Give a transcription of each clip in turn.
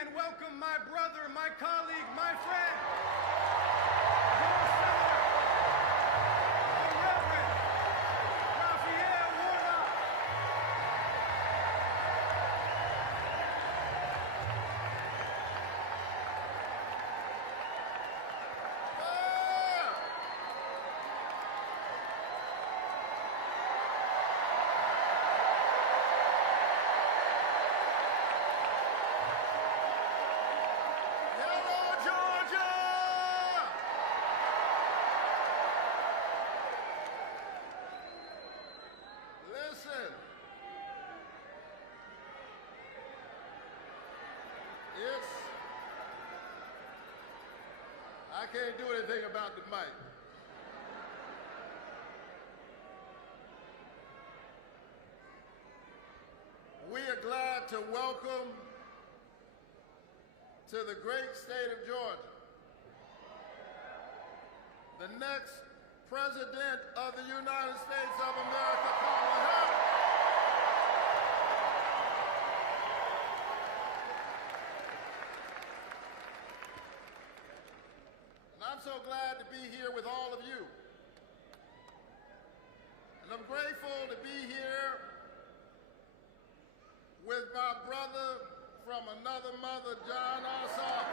and welcome my brother, my colleague, my friend, your Senator, the Reverend Raphael Warnock. I can't do anything about the mic. We are glad to welcome to the great state of Georgia the next President of the United States of America, Kamala Harris. I'm so glad to be here with all of you. And I'm grateful to be here with my brother from another mother, John Ossoff.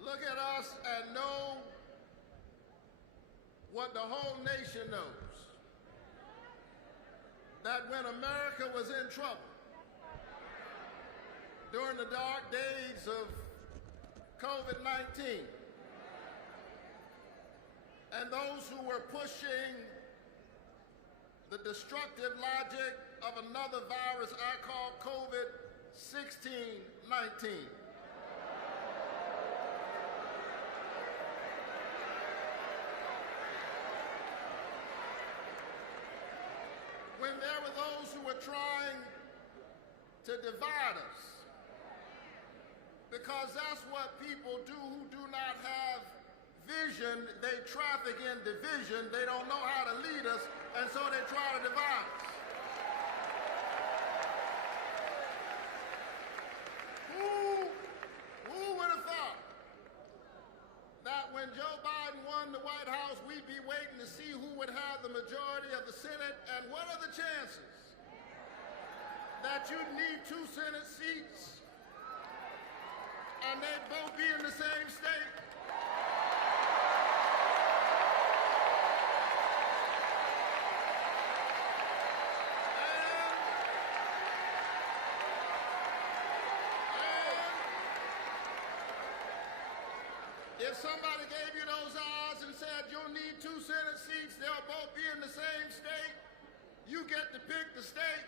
Look at us and know what the whole nation knows. That when America was in trouble, during the dark days of COVID-19, and those who were pushing the destructive logic of another virus I call COVID-19. When there were those who were trying to divide us, because that's what people do who do not have vision. They traffic in division. They don't know how to lead us, and so they try to divide us. Who would have thought that when Joe Biden won the White House, we'd be waiting to see who would have the majority of the Senate, and what are the chances that you'd need 2 Senate seats and they'd both be in the same state? If somebody gave you those odds and said you'll need 2 Senate seats, they'll both be in the same state, you get to pick the state.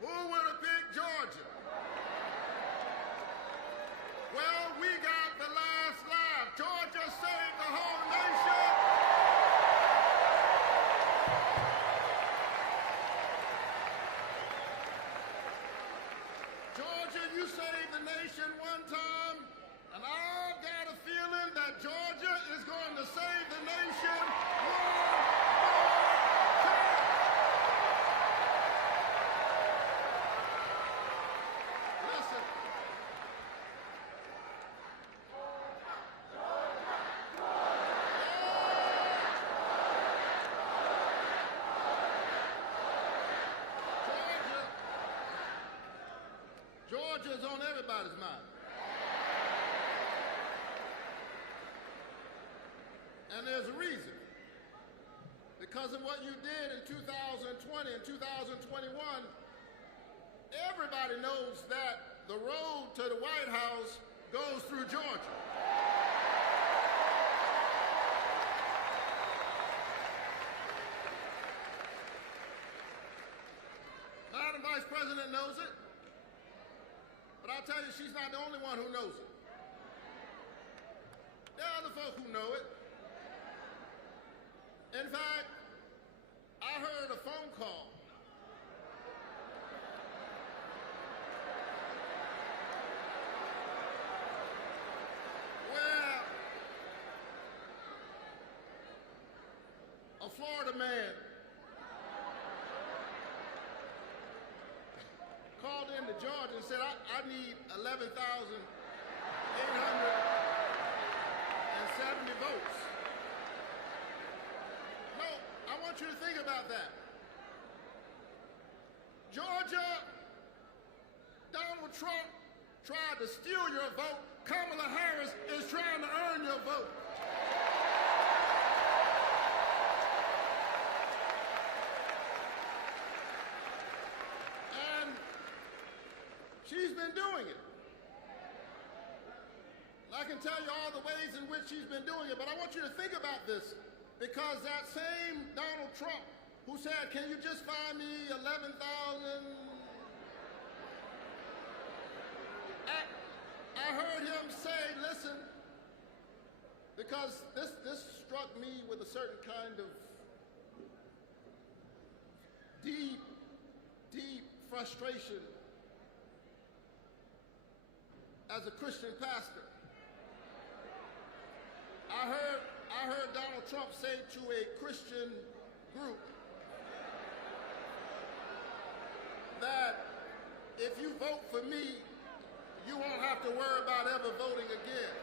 Who would have picked Georgia? Well, we got the last laugh. Georgia saved the whole nation. Georgia, you saved the nation one time, and I've got a feeling that Georgia is going to save the nation one more time. Listen. Georgia's on everybody's mind. And there's a reason. Because of what you did in 2020 and 2021, everybody knows that the road to the White House goes through Georgia. Madam Vice President knows it. But I'll tell you, she's not the only one who knows it. There are other folk who know it. In fact, I heard a phone call where Florida man called into Georgia and said, I need 11,870 votes. No, I want you to think about that. Georgia, Donald Trump tried to steal your vote. Kamala Harris is trying to earn your vote. And she's been doing it. I can tell you all the ways in which she's been doing it, but I want you to think about this, because that same Donald Trump who said, can you just find me 11,000? I heard him say, listen, because this struck me with a certain kind of deep, deep frustration as a Christian pastor. I heard Donald Trump say to a Christian group that if you vote for me, you won't have to worry about ever voting again.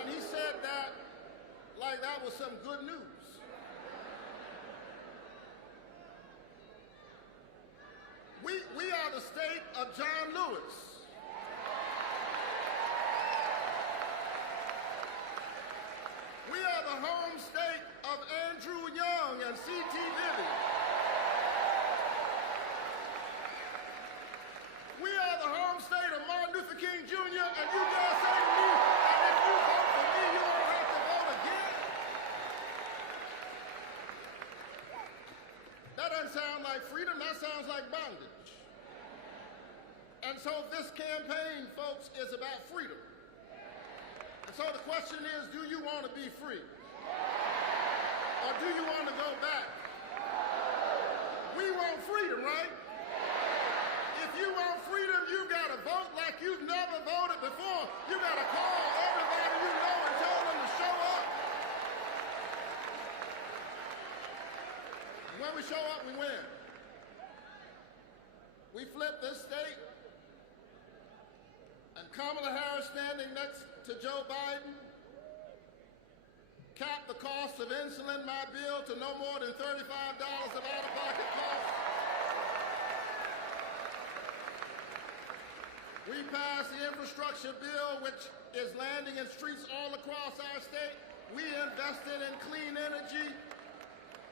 And he said that like that was some good news. We are the state of John Lewis. We are the home state of Andrew Young and C.T. Vivian. We are the home state of Martin Luther King Jr., and you dare say to me that if you vote for me, you won't have to vote again? That doesn't sound like freedom, that sounds like bondage. And so this campaign, folks, is about freedom. And so the question is, do you want to be free? Or do you want to go back? We want freedom, right? If you want freedom, you got to vote like you've never voted before. You got to call everybody you know and tell them to show up. When we show up, we win. We flip this state, and Kamala Harris standing next to Joe Biden capped the cost of insulin, my bill, to no more than $35 of out-of-pocket costs. We passed the infrastructure bill, which is landing in streets all across our state. We invested in clean energy.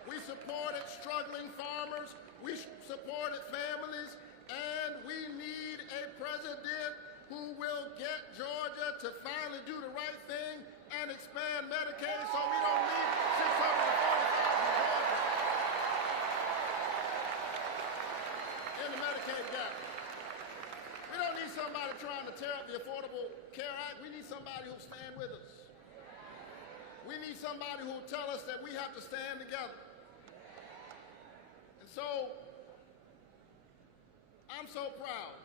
We supported struggling farmers. We supported families. And we need a president who will get Georgia to finally do the right thing and expand Medicaid so we don't leave 640,000 Georgians in the Medicaid gap. We don't need somebody trying to tear up the Affordable Care Act. We need somebody who'll stand with us. We need somebody who'll tell us that we have to stand together. And so, I'm so proud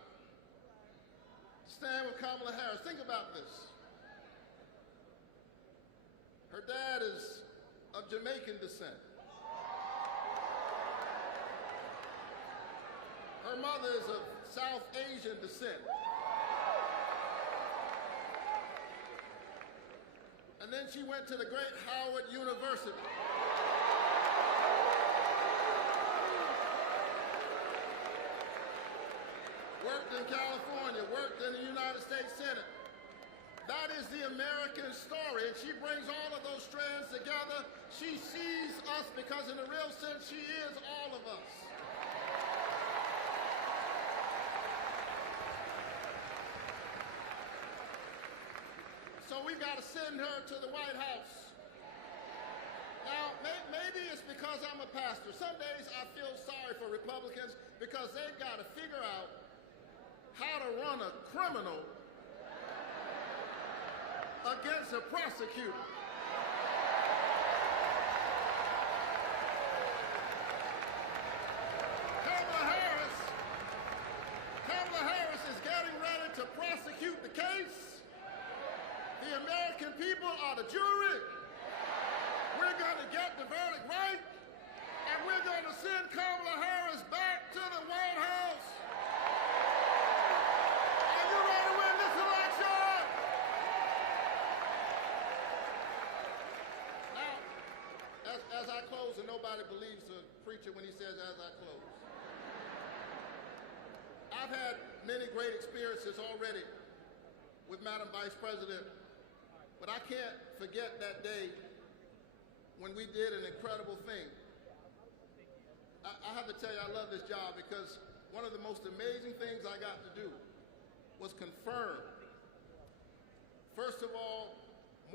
to stand with Kamala Harris. Think about this. Her dad is of Jamaican descent. Her mother is of South Asian descent. And then she went to the great Howard University. Worked in California, worked in the United States Senate. That is the American story, and she brings all of those strands together. She sees us because in a real sense, she is all of us. So we've got to send her to the White House. Now, maybe it's because I'm a pastor. Some days I feel sorry for Republicans because they've got to figure out how to run a criminal against a prosecutor. Kamala Harris is getting ready to prosecute the case nobody believes a preacher when he says, as I close. I've had many great experiences already with Madam Vice President, but I can't forget that day when we did an incredible thing. I have to tell you, I love this job because one of the most amazing things I got to do was confirm, first of all,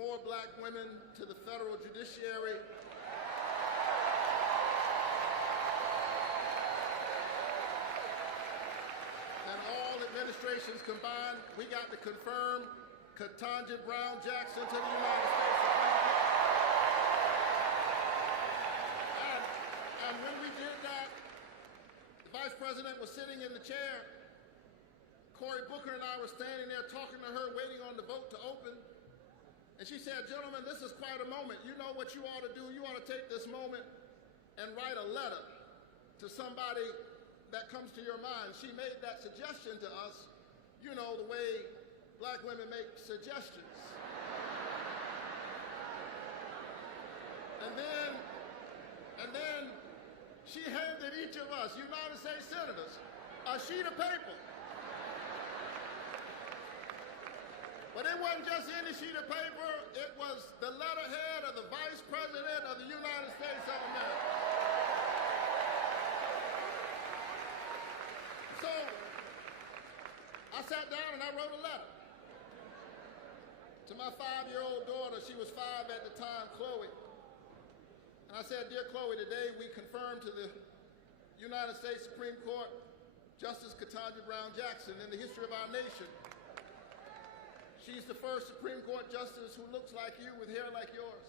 more black women to the federal judiciary. And all administrations combined, we got to confirm Ketanji Brown Jackson to the United States Supreme Court. And when we did that, the Vice President was sitting in the chair. Cory Booker and I were standing there talking to her, waiting on the vote to open. And she said, gentlemen, this is quite a moment. You know what you ought to do? You ought to take this moment and write a letter to somebody that comes to your mind. She made that suggestion to us, you know, the way black women make suggestions. And then she handed each of us, United States senators, a sheet of paper. But it wasn't just any sheet of paper, it was the letterhead of the Vice President of the United States of America. So I sat down and I wrote a letter to my 5-year-old daughter. She was 5 at the time, Chloe. And I said, dear Chloe, today we confirm to the United States Supreme Court Justice Ketanji Brown Jackson in the history of our nation. She's the first Supreme Court justice who looks like you with hair like yours.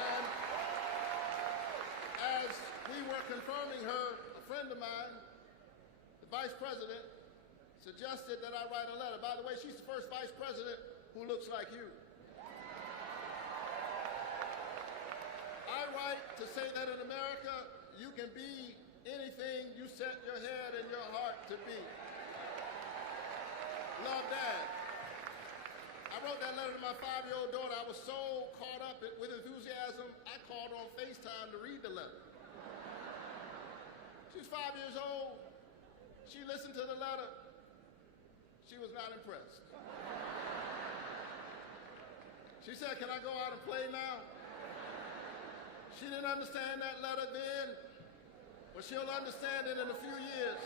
And as we were confirming her, a friend of mine, the Vice President, suggested that I write a letter. By the way, she's the first Vice President who looks like you. I write to say that in America, you can be anything you set your head and your heart to be. Love, Dad. I wrote that letter to my 5-year-old daughter. I was so caught up with enthusiasm, I called her on FaceTime to read the letter. She was 5 years old. She listened to the letter. She was not impressed. She said, can I go out and play now? She didn't understand that letter then, but she'll understand it in a few years.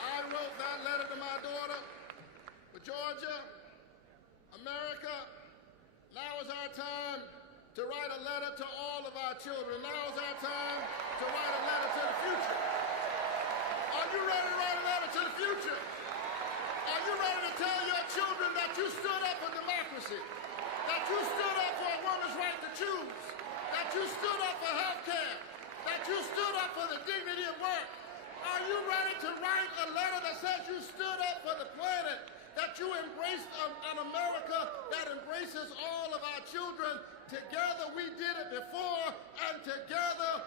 I wrote that letter to my daughter. For Georgia, America, now is our time to write a letter to all of our children. Now is our time to write a letter to the future. Are you ready to write a letter to the future? Are you ready to tell your children that you stood up for democracy, that you stood up for a woman's right to choose, that you stood up for health care, that you stood up for the dignity of work? Are you ready to write a letter that says you stood up for the planet, that you embraced an America that embraces all of our children? Together we did it before, and together